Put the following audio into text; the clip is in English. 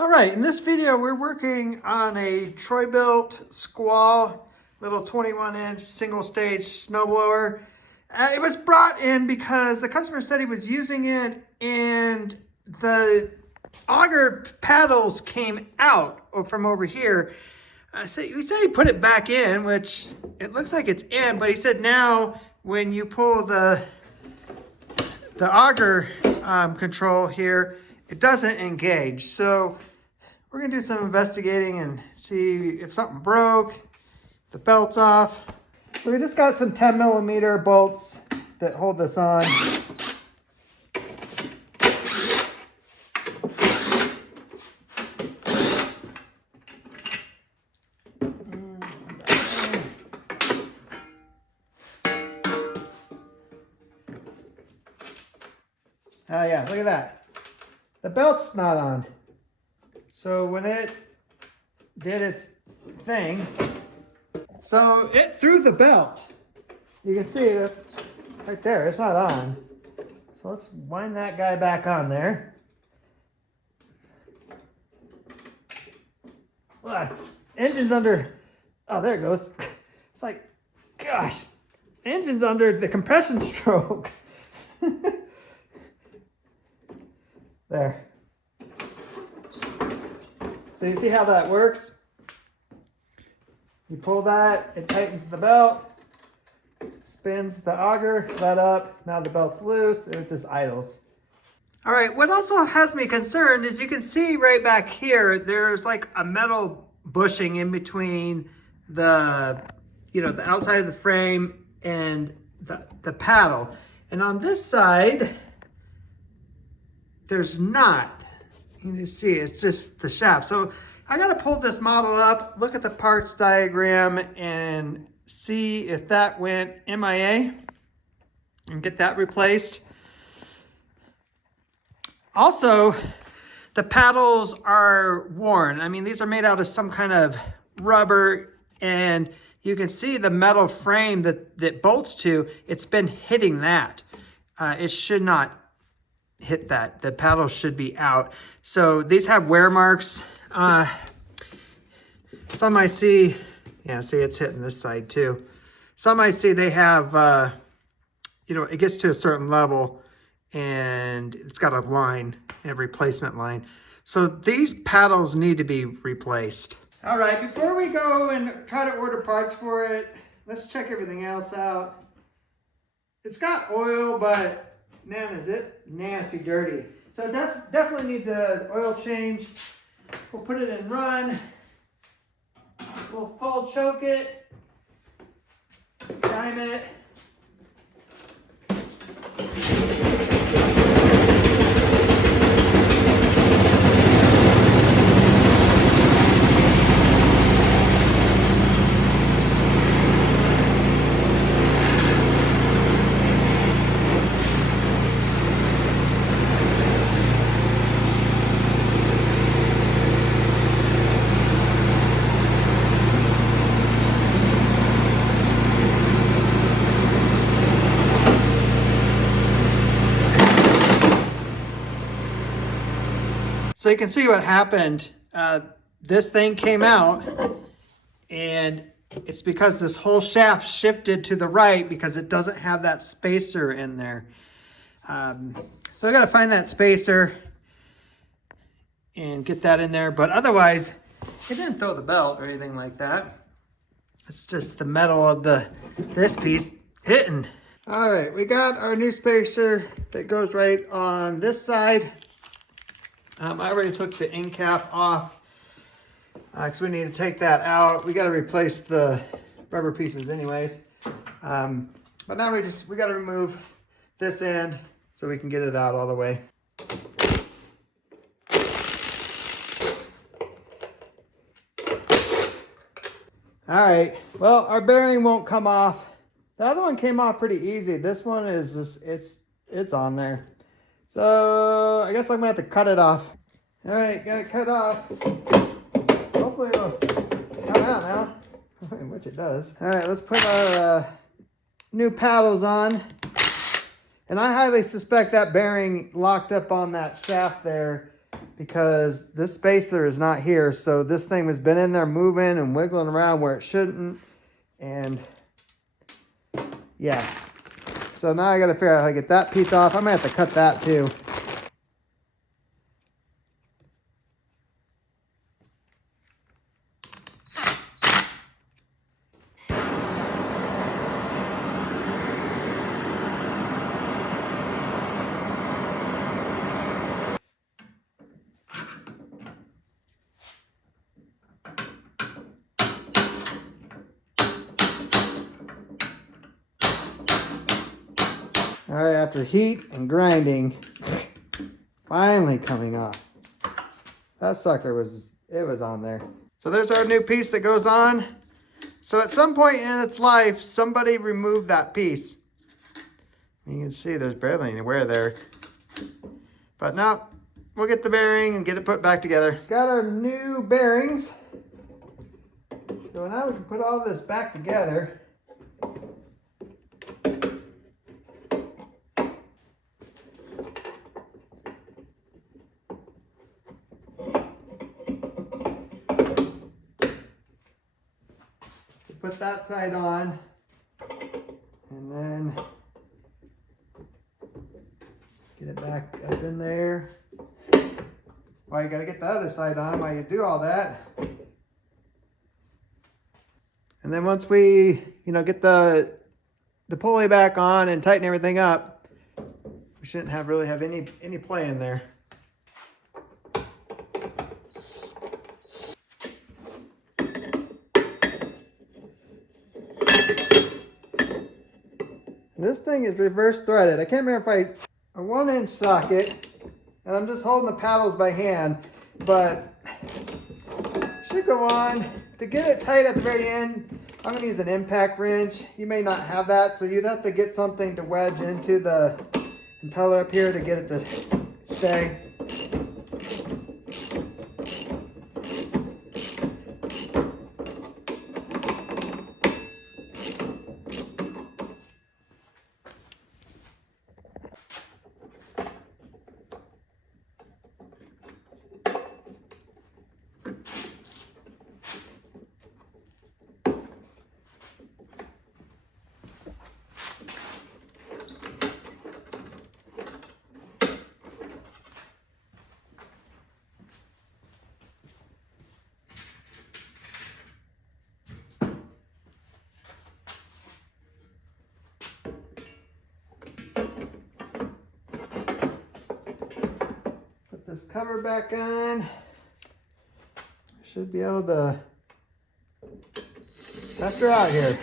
All right, in this video, we're working on a troy-bilt squall, little 21-inch single-stage snowblower. It was brought in because the customer said he was using it and the auger paddles came out from over here. So he said he put it back in, which it looks like it's in, but he said now when you pull the auger control here, it doesn't engage. So we're gonna do some investigating and see if something broke, if the belt's off. So we just got some 10mm bolts that hold this on. Oh yeah, look at that. The belt's not on. So when it did its thing, so it threw the belt. You can see this right there, it's not on. So let's wind that guy back on there. Engine's under, oh there it goes. It's like, gosh, engine's under the compression stroke. There. So you see how that works? You pull that, it tightens the belt, spins the auger, let up, now the belt's loose, it just idles. All right, what also has me concerned is you can see right back here, there's like a metal bushing in between the, the outside of the frame and the paddle. And on this side, there's not. You can see it's just the shaft. So I gotta pull this model up, look at the parts diagram and see if that went MIA and get that replaced. Also, the paddles are worn. I mean, these are made out of some kind of rubber and you can see the metal frame that bolts to, it's been hitting that. It should not hit that. The paddle should be out. So these have wear marks. Some I see, yeah, see it's hitting this side too. Some I see they have, it gets to a certain level and it's got a line, a replacement line. So these paddles need to be replaced. All right, before we go and try to order parts for it, let's check everything else out. It's got oil, but man, is it nasty dirty. So it definitely needs an oil change. We'll put it in run. We'll full choke it. Dime it. So you can see what happened. This thing came out and it's because this whole shaft shifted to the right because it doesn't have that spacer in there. So I got to find that spacer and get that in there. But otherwise, it didn't throw the belt or anything like that. It's just the metal of this piece hitting. All right, we got our new spacer that goes right on this side. I already took the end cap off because we need to take that out. We got to replace the rubber pieces anyways. But now we got to remove this end so we can get it out all the way. All right, well, our bearing won't come off. The other one came off pretty easy. This one is just, it's on there. So I guess I'm gonna have to cut it off. All right, got it cut off. Hopefully it'll come out now, which it does. All right, let's put our new paddles on. And I highly suspect that bearing locked up on that shaft there because this spacer is not here. So this thing has been in there moving and wiggling around where it shouldn't. And yeah. So now I got to figure out how to get that piece off. I might have to cut that too. All right, after heat and grinding, finally coming off. That sucker was on there. So there's our new piece that goes on. So at some point in its life, somebody removed that piece. You can see there's barely any wear there. But now we'll get the bearing and get it put back together. Got our new bearings. So now we can put all this back together. Put that side on, and then get it back up in there. Well, you got to get the other side on while you do all that. And then once we, get the pulley back on and tighten everything up, we shouldn't really have any play in there. This thing is reverse threaded. I can't remember if a 1-inch socket, and I'm just holding the paddles by hand, but should go on. To get it tight at the very end, I'm going to use an impact wrench. You may not have that, so you'd have to get something to wedge into the impeller up here to get it to stay. This cover back on. Should be able to test her out here.